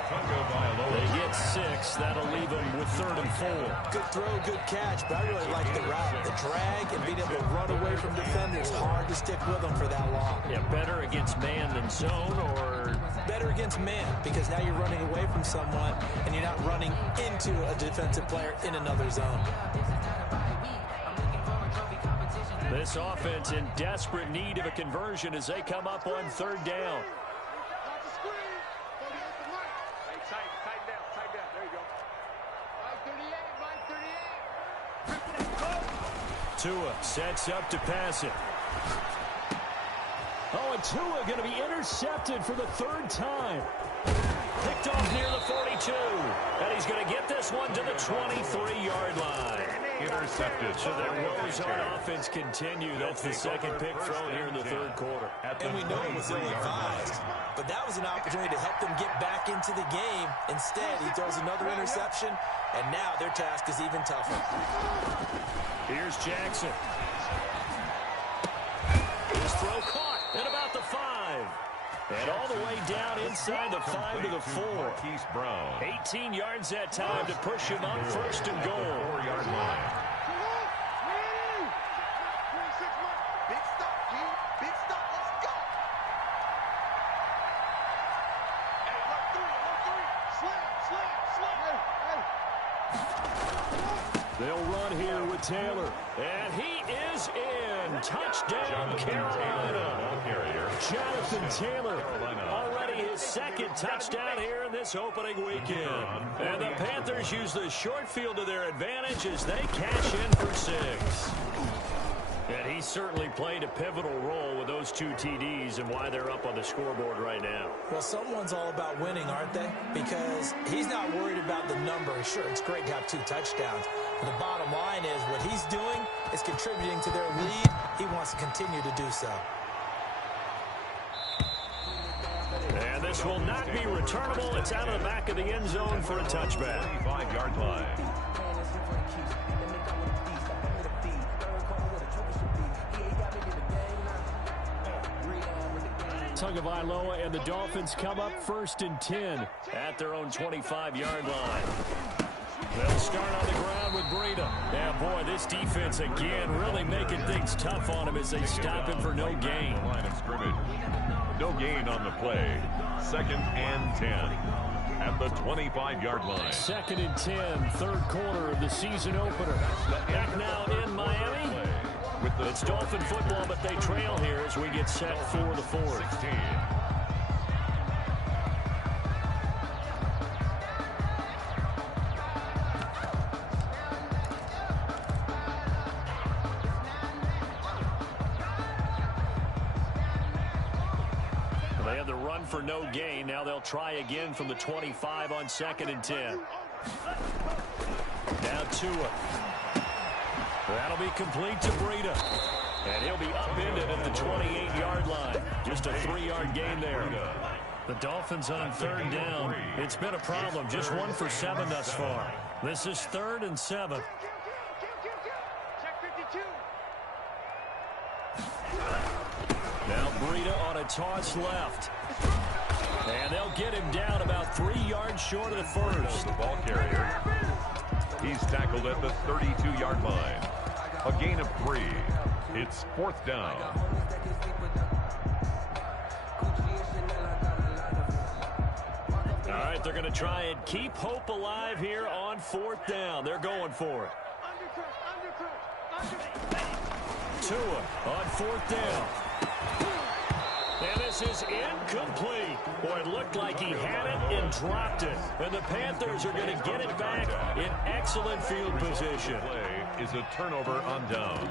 They get 6. That'll leave him with 3rd and 4. Good throw, good catch, but I really like the route. The drag and being able to run away from defenders. Hard to stick with them for that long. Yeah, better against man than zone, or? Better against man, because now you're running away from someone and you're not running into a defensive player in another zone. This offense in desperate need of a conversion as they come up on 3rd down. Tua sets up to pass it. Oh, and Tua going to be intercepted for the 3rd time. Picked off near the 42. And he's going to get this one to the 23-yard line. Intercepted. So their woes on offense continue. That's the 2nd pick thrown here in the 3rd quarter. And we know it was ill-advised, but that was an opportunity to help them get back into the game. Instead, he throws another interception, and now their task is even tougher. Here's Jackson. His throw caught at about the 5. And all the way down inside the 5 to the 4. 18 yards that time to push him up 1st and goal. 4-yard line. Big stop, G. Big stop. Let's go. Hey, 1-3. They'll run here with Taylor. And he is in. Touchdown, Carolina. Jonathan Taylor, already his 2nd touchdown here in this opening weekend. And the Panthers use the short field to their advantage as they cash in for 6. And he certainly played a pivotal role with those 2 TDs and why they're up on the scoreboard right now. Well, someone's all about winning, aren't they? Because he's not worried about the number. Sure, it's great to have 2 touchdowns. But the bottom line is what he's doing is contributing to their lead. He wants to continue to do so. And this will not be returnable. It's out of the back of the end zone for a touchback. 25-yard line. Tagovailoa and the Dolphins come up 1st and 10 at their own 25-yard line. They'll start on the ground with Breida. Yeah, boy, this defense again really making things tough on him as they stop him for no gain. Line of scrimmage. No gain on the play. 2nd and 10 at the 25-yard line. 2nd and 10, 3rd quarter of the season opener. Back now in Miami. It's Dolphin football, but they trail here as we get set for the 4th. 16. They had the run for no gain. Now they'll try again from the 25 on 2nd and 10. Now Tua. That'll be complete to Breida. And he'll be upended at the 28-yard line. Just a 3-yard gain there. The Dolphins on 3rd down. It's been a problem. Just 1 for 7 thus far. This is 3rd and 7. Now Breida on a toss left. And they'll get him down about 3 yards short of the 1st. The ball carrier. He's tackled at the 32-yard line. A gain of 3. It's 4th down. but they're going to try and keep hope alive here on 4th down. They're going for it. Tua on 4th down. And this is incomplete. Boy, it looked like he had it and dropped it. And the Panthers are going to get it back in excellent field position. Play is a turnover on downs.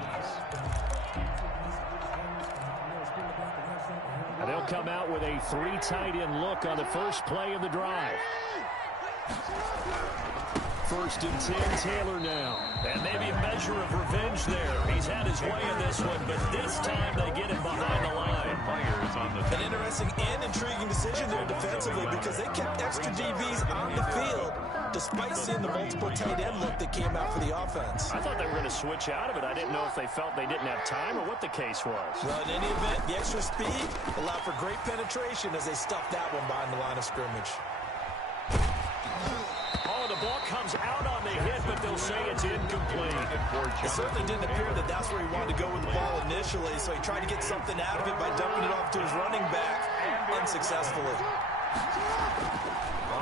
And they'll come out with a 3 tight end look on the first play of the drive. 1st and 10, Taylor now. And maybe a measure of revenge there. He's had his way in this one, but this time they get him behind the line. An interesting and intriguing decision there defensively because they kept extra DBs on the field despite seeing the multiple tight end look that came out for the offense. I thought they were going to switch out of it. I didn't know if they felt they didn't have time or what the case was. Well, in any event, the extra speed allowed for great penetration as they stuffed that one behind the line of scrimmage. The ball comes out on the hit, but they'll say it's incomplete. It certainly didn't appear that that's where he wanted to go with the ball initially, so he tried to get something out of it by dumping it off to his running back unsuccessfully.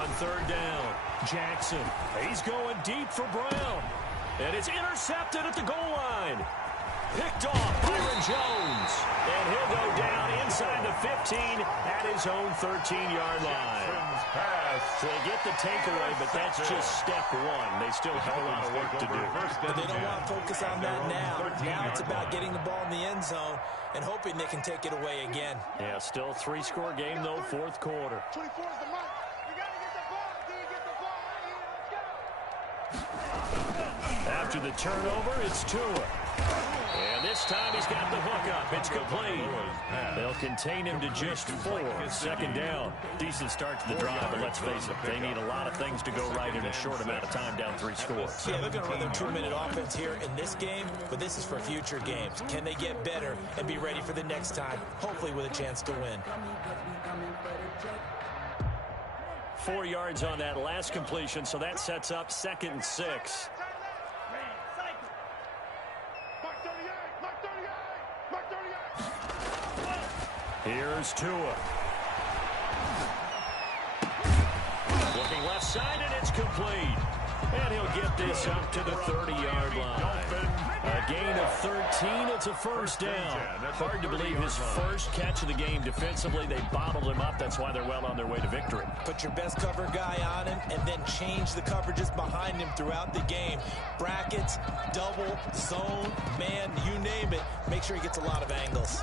On 3rd down, Jackson. He's going deep for Brown. And it's intercepted at the goal line. Picked off Byron Jones. And he'll go down inside the 15 at his own 13-yard line. So they get the takeaway, but that's just step 1. They still have a lot of work to do. But they don't want to focus on that now. Now it's about getting the ball in the end zone and hoping they can take it away again. Yeah, still 3-score game, though, 4th quarter. 24 is the mark. You got to get the ball. Do you get the ball right here? Let's go. After the turnover, it's Tua. And this time he's got the hook up. It's complete. They'll contain him to just 4. 2nd down. Decent start to the drive, but let's face it, they need a lot of things to go right in a short amount of time down 3 scores. Yeah, they're going to run their 2-minute offense here in this game, but this is for future games. Can they get better and be ready for the next time, hopefully with a chance to win? 4 yards on that last completion, so that sets up 2nd and 6. Here's Tua. Looking left side, and it's complete. And he'll get this up to the 30-yard line. A gain of 13. It's a 1st down. Hard to believe his first catch of the game defensively. They bottled him up. That's why they're well on their way to victory. Put your best cover guy on him and then change the coverages behind him throughout the game. Brackets, double, zone, man, you name it. Make sure he gets a lot of angles.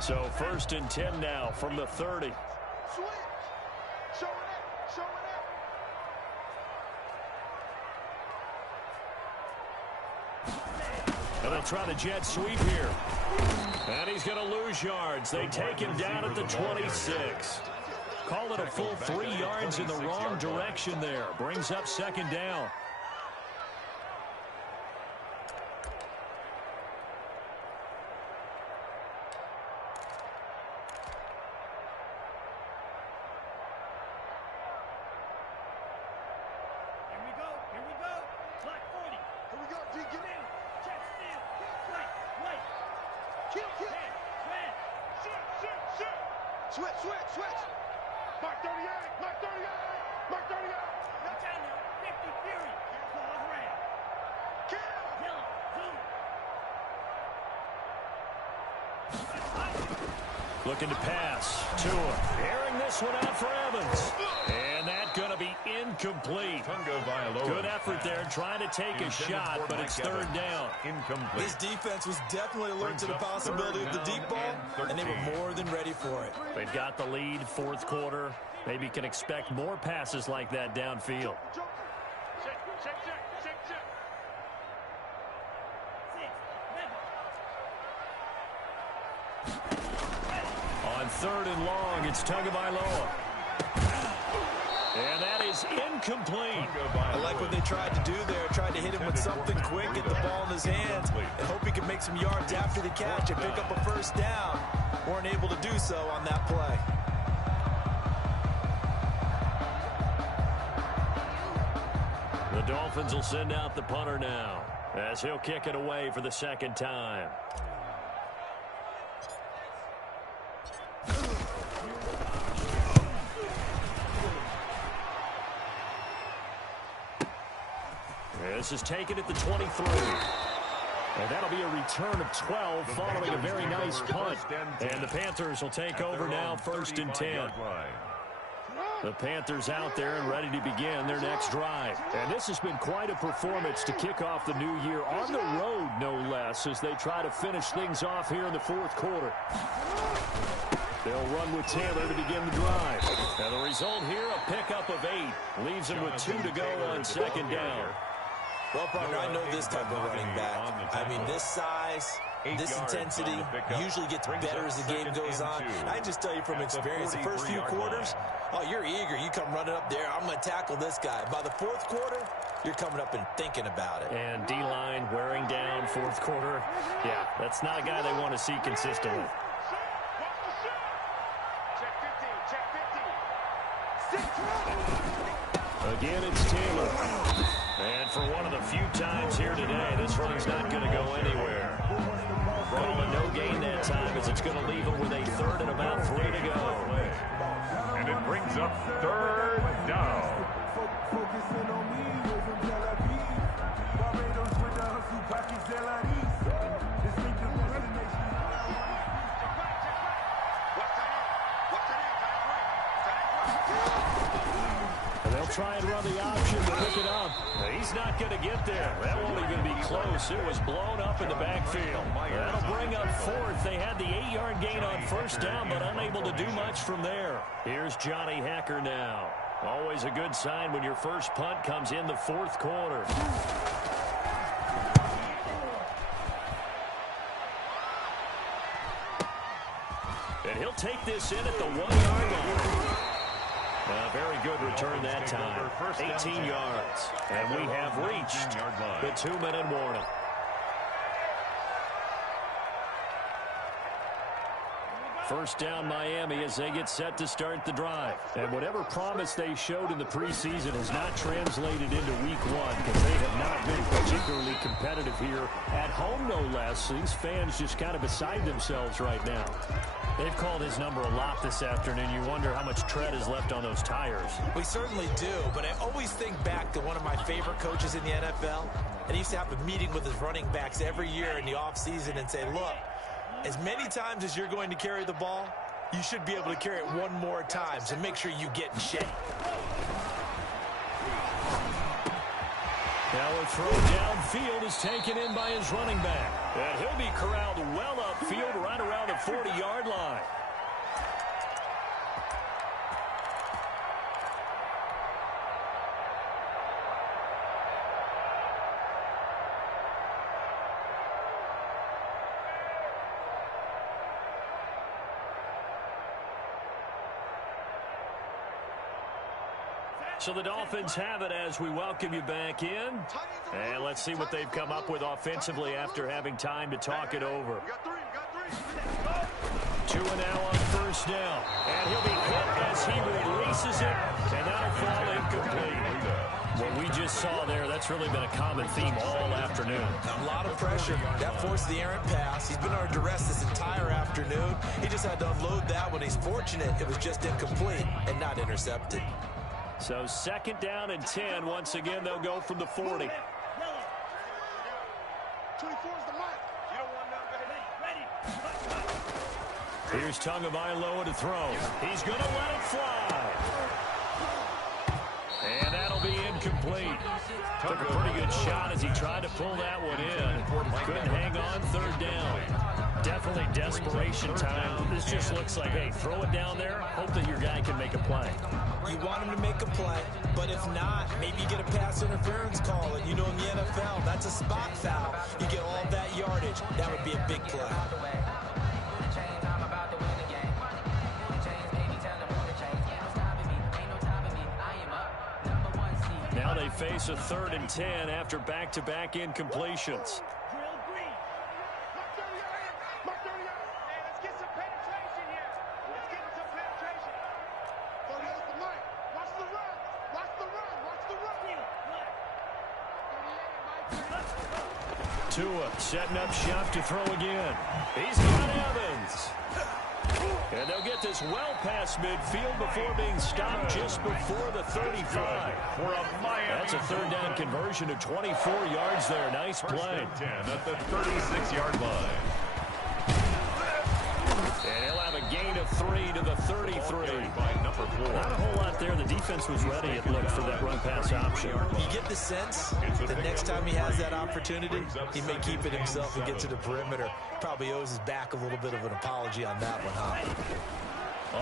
So 1st and 10 now from the 30. And they'll try the jet sweep here. And he's going to lose yards. They take him down at the 26. Call it a full 3 yards in the wrong direction there. Brings up 2nd down. Switch. Mark 38. Mark 38. Mark 38. No time now. 50 Fury. Ball around. Kill. Looking to pass. Tua airing this one out for Evans. And that's going to be incomplete. Good effort there trying to take a shot, but it's 3rd down. Incomplete. This defense was definitely alert to the possibility of the deep ball, and they were more than ready for it. They've got the lead, 4th quarter. Maybe can expect more passes like that downfield. On 3rd and long, it's Tagovailoa. And that is incomplete. I like what they tried to do there. Tried to hit him with something quick, get the ball in his hands, and hope he can make some yards after the catch and pick up a 1st down. Weren't able to do so on that play. The Dolphins will send out the punter now. as he'll kick it away for the second time. This is taken at the 23. And that'll be a return of 12 following a very nice punt. And the Panthers will take over now, 1st and 10. The Panthers out there and ready to begin their next drive. And this has been quite a performance to kick off the new year on the road, no less, as they try to finish things off here in the 4th quarter. They'll run with Taylor to begin the drive. And the result here, a pickup of 8. Leaves them with 2 to go on 2nd down. Well, partner, I know this type of running back. I mean, this size, this intensity usually gets better as the game goes on. I just tell you from experience, the first few quarters, oh, you're eager. You come running up there, I'm going to tackle this guy. By the 4th quarter, you're coming up and thinking about it. And D-line wearing down 4th quarter. Yeah, that's not a guy they want to see consistently. Again, it's Taylor. And for one of the few times here today, this run's not going to go anywhere. Calling no gain that time as it's going to leave him with a 3rd and about 3 to go. And it brings up 3rd down. Try and run the option to pick it up. He's not going to get there. That won't even be close. It was blown up in the backfield. That'll bring up 4th. They had the 8-yard gain on 1st down, but unable to do much from there. Here's Johnny Hacker now. Always a good sign when your first punt comes in the 4th quarter. And he'll take this in at the 1-yard line. A very good return that time. 18 yards. And we have reached the 2-minute warning. First down Miami as they get set to start the drive. And whatever promise they showed in the preseason has not translated into week 1 because they have not been particularly competitive here at home, no less. These fans just kind of beside themselves right now. They've called his number a lot this afternoon. You wonder how much tread is left on those tires. We certainly do, but I always think back to one of my favorite coaches in the NFL. And he used to have a meeting with his running backs every year in the offseason and say, look, as many times as you're going to carry the ball, you should be able to carry it one more time, so make sure you get in shape. Now a throw downfield is taken in by his running back. And he'll be corralled well upfield right around the 40-yard line. So the Dolphins have it as we welcome you back in. And let's see what they've come up with offensively after having time to talk it over. 2 now on 1st down. And he'll be hit as he releases it. And that'll fall incomplete. What we just saw there, that's really been a common theme all afternoon. A lot of pressure. That forced the errant pass. He's been under duress this entire afternoon. He just had to unload that one. He's fortunate it was just incomplete and not intercepted. So 2nd down and 10. Once again, they'll go from the 40. Here's Tagovailoa to throw. He's going to let it fly. And that'll be incomplete. Took a pretty good shot as he tried to pull that one in. Couldn't hang on 3rd down. Definitely desperation time. This just looks like, hey, throw it down there. Hope that your guy can make a play. You want him to make a play, but if not, maybe you get a pass interference call. And you know in the NFL, that's a spot foul. You get all that yardage. That would be a big play. Now they face a 3rd and 10 after back-to-back incompletions. Tua setting up shop to throw again. He's got Evans. And they'll get this well past midfield before being stopped just before the 35. That's a third down conversion of 24 yards there. Nice play. 10 at the 36-yard line. And he'll have a gain of 3 to the 33. By number 4. Not a whole lot there. The defense was ready, it looked, for that run-pass option. You get the sense that next time he has that opportunity, he may keep it himself and get to the perimeter. Probably owes his back a little bit of an apology on that one, huh?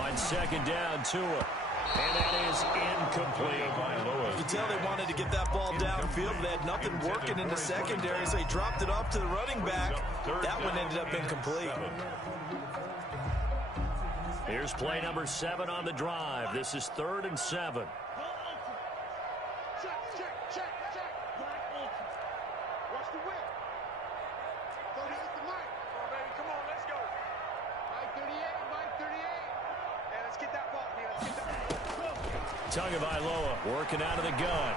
On second down, Tua. And that is incomplete. You can tell they wanted to get that ball downfield. They had nothing working in the secondary, so he dropped it off to the running back. That one ended up incomplete. Here's play number 7 on the drive. This is 3rd and 7. Check. Watch the whip. 38 to Mike. Come on, baby. Come on, let's go. Mike 38. Hey, let's get that ball here. Let's get that ball. Tagovailoa working out of the gun.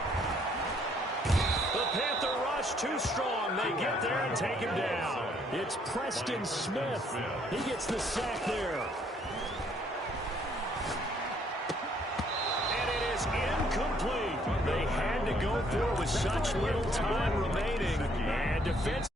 The Panther rush too strong. They get there and take him down. It's Preston Smith. He gets the sack there. Incomplete. They had to go for it with such little time remaining. And defense.